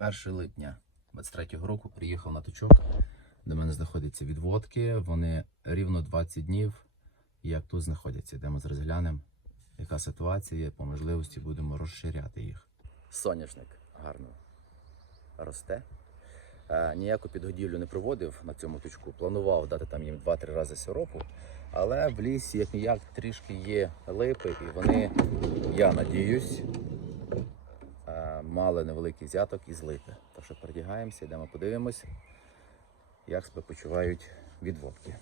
1 липня 23-го року приїхав на точок. До мене знаходяться відводки. Вони рівно 20 днів, як тут знаходяться. Йдемо зараз глянемо, яка ситуація. По можливості будемо розширяти їх. Соняшник гарно росте. Е, ніяку підгодівлю не проводив на цьому точку. Планував дати там їм 2-3 рази сиропу. Але в лісі, як ніяк, трішки є липи, і вони, я надіюсь, мали невеликий взяток із липи. Так що передягаємося, йдемо подивимось, як себе почувають відводки.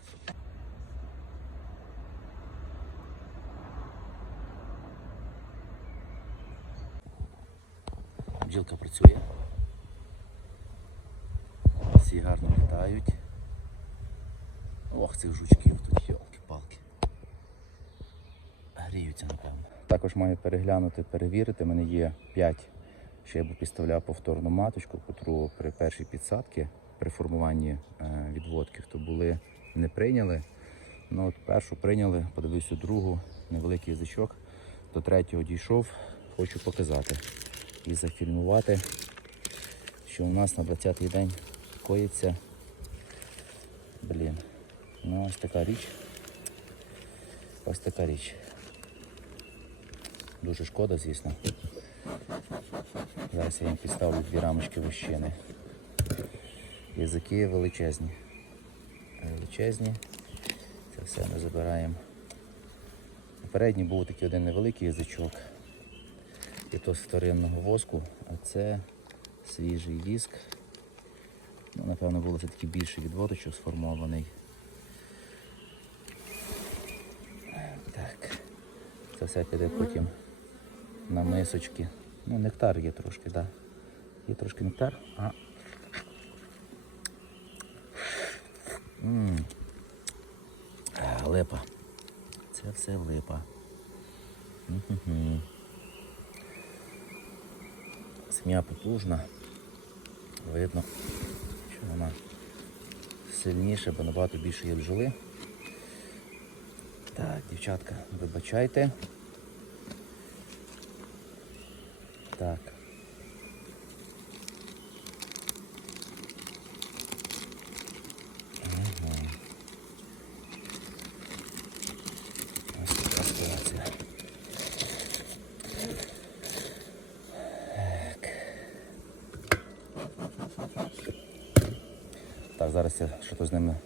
Бджілка працює. Всі гарно літають. Ох, цих жучків тут йолки-палки. Гріються, напевно. Також маю переглянути, перевірити. У мене є 5, ще я би підставляв повторну маточку, котру при першій підсадці, при формуванні е, відводків, то були не прийняли. Ну от першу прийняли, подивився другу, невеликий язичок. До третього дійшов, хочу показати і зафільмувати, що у нас на 20-й день коїться. Блін. Ну ось така річ. Ось така річ. Дуже шкода, звісно. Зараз я їм підставлю дві рамочки вощини. Язики величезні. Величезні. Це все ми забираємо. Попередній був такий один невеликий язичок. І то з вторинного воску, а це свіжий віск. Ну, напевно, було все таки більше відводочок сформований. Так. Це все піде потім на мисочки. Ну, нектар є трошки, так. Да. Є трошки нектар. А. А, липа. Це все липа. Сім'я потужна. Видно, що вона сильніша, бо набагато більше є бджоли. Так, дівчатка, вибачайте. Так. Ага. Ось така ситуація. Так, зараз я щось з ними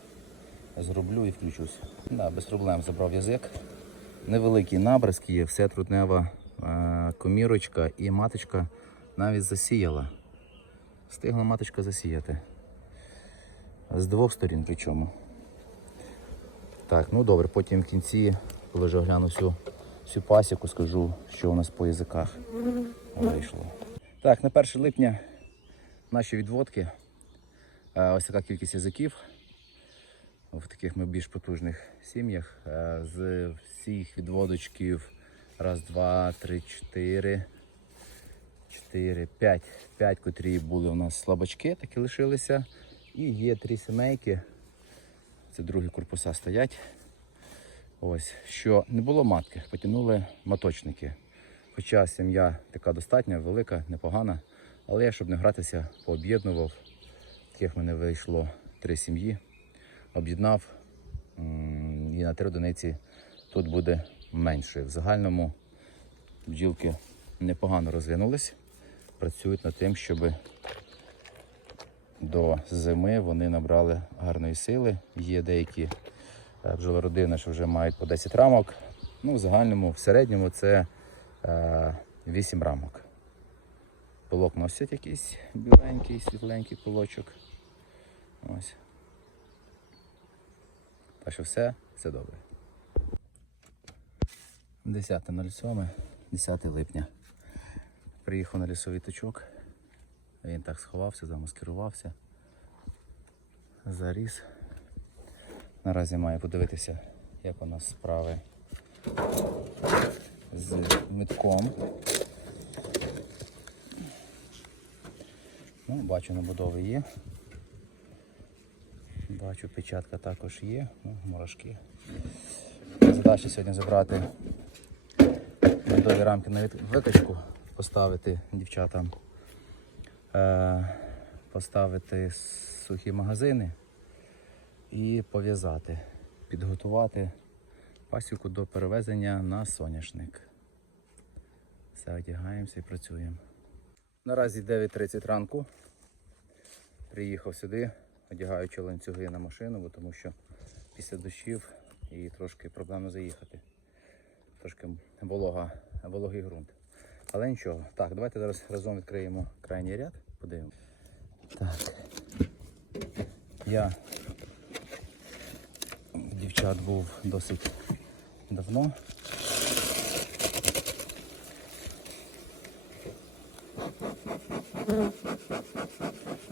зроблю і включусь. Да, без проблем забрав язик. Невеликий набризк є, все трутнева комірочка і маточка навіть засіяла. Встигла маточка засіяти. З двох сторін причому. Так, ну добре, потім в кінці, коли вже огляну всю, всю пасіку, скажу, що у нас по язиках вийшло. Так, на 1 липня наші відводки. Е, Ось така кількість язиків в таких ми більш потужних сім'ях. Е, З всіх відводочків раз, два, три, чотири, чотири, п'ять. П'ять, котрі були у нас слабачки, такі лишилися. І є три сімейки. Це другі корпуса стоять. Ось, що не було матки, потягнули маточники. Хоча сім'я така достатня, велика, непогана. Але я, щоб не гратися, пооб'єднував. Таких мене вийшло три сім'ї. Об'єднав і на три одиниці тут буде менше. В загальному бджілки непогано розвинулись. Працюють над тим, щоб до зими вони набрали гарної сили. Є деякі е, бджолородини, що вже мають по 10 рамок. Ну, в загальному, в середньому це е, 8 рамок. Пилок носять якийсь біленький, світленький пилочок. Ось. Так що все, все добре. 10.07, 10 липня. Приїхав на лісовий точок. Він так сховався, замаскирувався. Заріс. Наразі маю подивитися, як у нас справи з митком. Ну, бачу, набудови є. Бачу, печатка також є, ну, мурашки. Задача сьогодні забрати медові рамки на викачку, поставити дівчатам. е, поставити сухі магазини і пов'язати, підготувати пасіку до перевезення на соняшник. Все, одягаємося і працюємо. Наразі 9.30 ранку. Приїхав сюди, одягаючи ланцюги на машину, тому що після дощів і трошки проблемно заїхати. Трошки волога, вологий ґрунт. Але нічого. Так, давайте зараз разом відкриємо крайній ряд, подивимося. Так. Я дівчат був досить давно.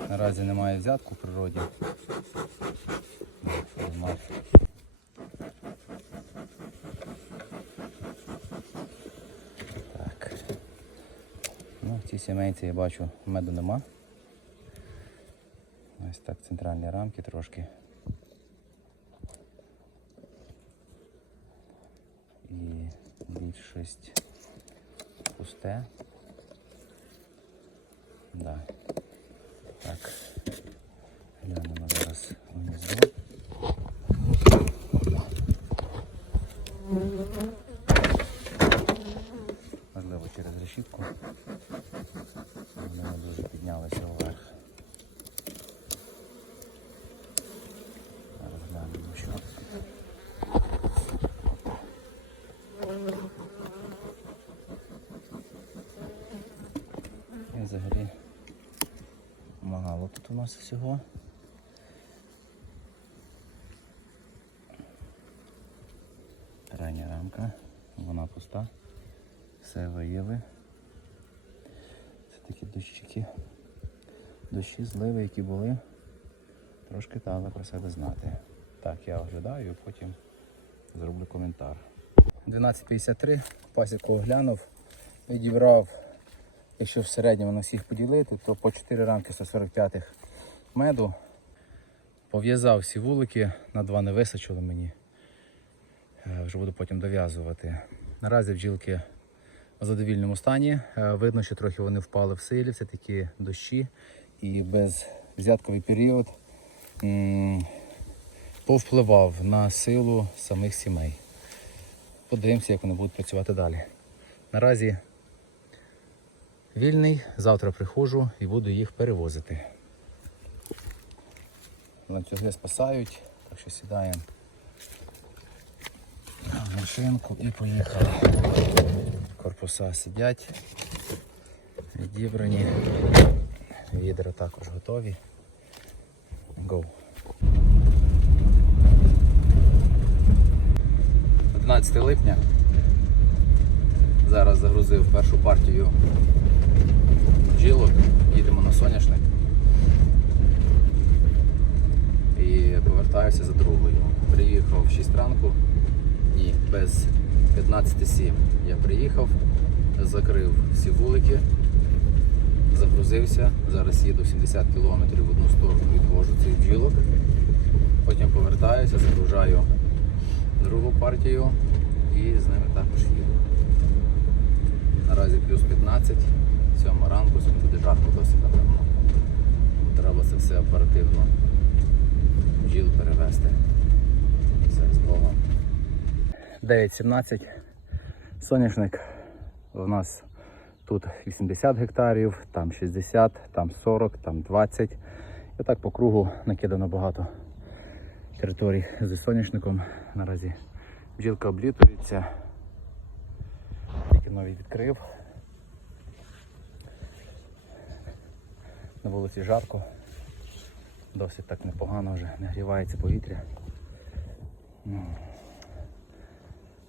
Наразі немає взятку в природі. Формат. Так. Ну, в цій сімейці я бачу меду нема. Ось так центральні рамки трошки. І більшість пусте. Да. Так. Глянемо зараз внизу. Можливо, через решітку. Вони дуже піднялися вверх. Зараз глянемо, що. І взагалі мало тут у нас всього. Крайня рамка, вона пуста. Все виїли. Це такі дощики. Дощі, зливи, які були, трошки дали про себе знати. Так, я оглядаю, потім зроблю коментар. 12.53, пасіку оглянув, відібрав, якщо в середньому на всіх поділити, то по 4 рамки 145 меду. Пов'язав всі вулики, на два не висачило мені. Е, Вже буду потім дов'язувати. Наразі бджілки в задовільному стані. Е, Видно, що трохи вони впали в силі, все таки дощі. І без взятковий період повпливав на силу самих сімей. Подивимося, як вони будуть працювати далі. Наразі вільний, завтра приходжу і буду їх перевозити. Ланцюги спасають, так що сідаємо в машинку і поїхали. Корпуса сидять, відібрані, відра також готові. Go. 11 липня. Зараз загрузив першу партію бджілок, їдемо на соняшник і повертаюся за другою. Приїхав в 6 ранку і без 15.07 я приїхав, закрив всі вулики, загрузився. Зараз їду 70 км в одну сторону, відвожу цих бджілок. Потім повертаюся, загружаю другу партію і з ними також їду. Наразі плюс 15, 7 ранку, сьогодні буде жарко досить, напевно. Треба це все оперативно бджіл перевезти. Все з Богом. 9.17. Соняшник. У нас тут 80 гектарів, там 60, там 40, там 20. І так по кругу накидано багато територій з соняшником. Наразі бджілка облітується. Тільки новий відкрив. На вулиці жарко. Досить так непогано вже, нагрівається повітря.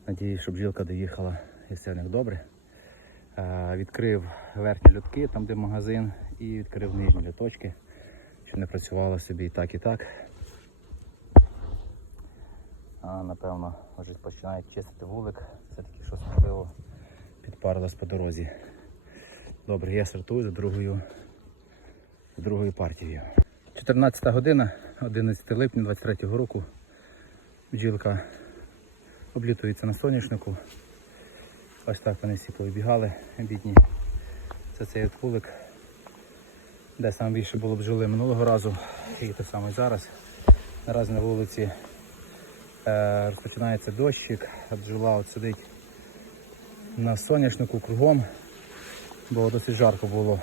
Надіюсь, що бджілка доїхала і все в них добре. Відкрив верхні льотки, там де магазин, і відкрив нижні льоточки, щоб не працювало собі і так, і так. А, напевно, вже починають чистити вулик. Все-таки щось можливо підпарилось по дорозі. Добре, я стартую за другою, за другою партією. 14 година, 11 липня 23 року. Бджілка облітується на соняшнику. Ось так вони всі повибігали, бідні. Це цей от вулик. де саме більше було бджоли минулого разу, і те саме зараз. Наразі на вулиці е, розпочинається дощик, бджола от сидить на соняшнику кругом, бо досить жарко було.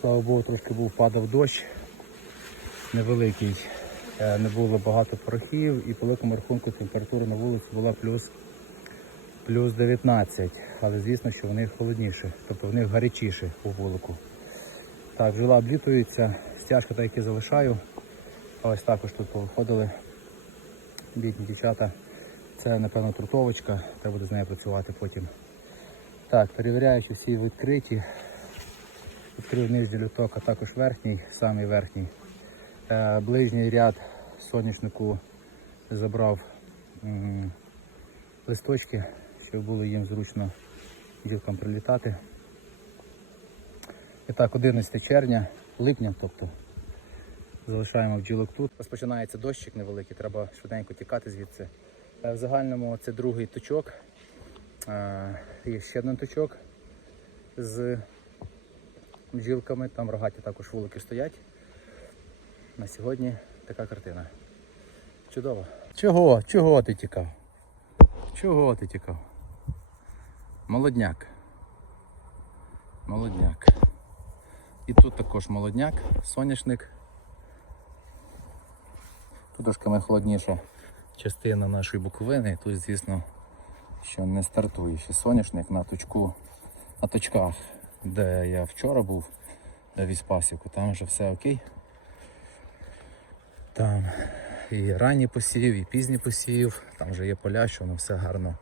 Слава Богу, трошки був падав дощ невеликий, не було багато порохів і по великому рахунку температура на вулиці була плюс, плюс 19. Але звісно, що в них холодніше, тобто в них гарячіше у вулику. Так, бджола облітується, стяжка так як і залишаю. Ось також тут повиходили бідні дівчата. Це, напевно, трутовочка, треба буде з нею працювати потім. Так, перевіряю, що всі відкриті. Відкрив нижній люток, а також верхній, самий верхній. Е, ближній ряд соняшнику забрав листочки, щоб було їм зручно ділкам прилітати. І так, 11 червня, липня, тобто залишаємо бджілок тут. Розпочинається дощик невеликий, треба швиденько тікати звідси. Е, В загальному це другий точок. Е, Є ще один точок з бджілками, там рогаті також вулики стоять. На сьогодні така картина. Чудово. Чого? Чого ти тікав? Чого ти тікав? Молодняк. Молодняк. І тут також молодняк, соняшник. Тут трошки найхолодніша частина нашої буковини. Тут, звісно, що не стартує ще соняшник на точку, на точках, де я вчора був віз пасіку, там вже все окей. Там і ранній посів, і пізній посів, там вже є поля, що воно все гарно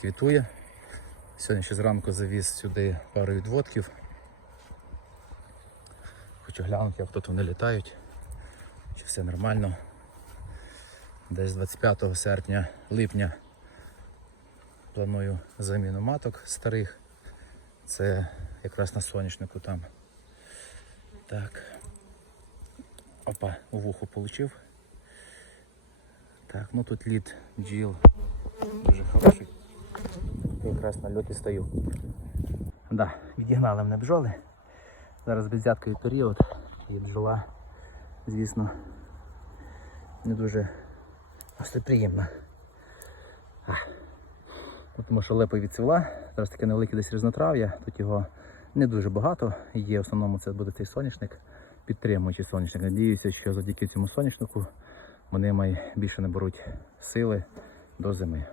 квітує. Сьогодні ще зранку завіз сюди пару відводків. Хочу глянути, як тут вони літають. Чи все нормально. Десь 25 серпня, липня планую заміну маток старих. Це якраз на соняшнику там. Так. Опа, у вухо получив. Так, ну тут лід бджіл дуже хороший. Якраз на льоті стою. Да, відігнали мене бджоли. Зараз беззятковий період і бджола, звісно, не дуже гостеприємна. Ну, Тому що липа відцвіла, зараз таке невелике десь різнотрав'я, тут його не дуже багато. Є в основному це буде цей соняшник, підтримуючий соняшник. Надіюся, що завдяки цьому соняшнику вони май більше наберуть сили до зими.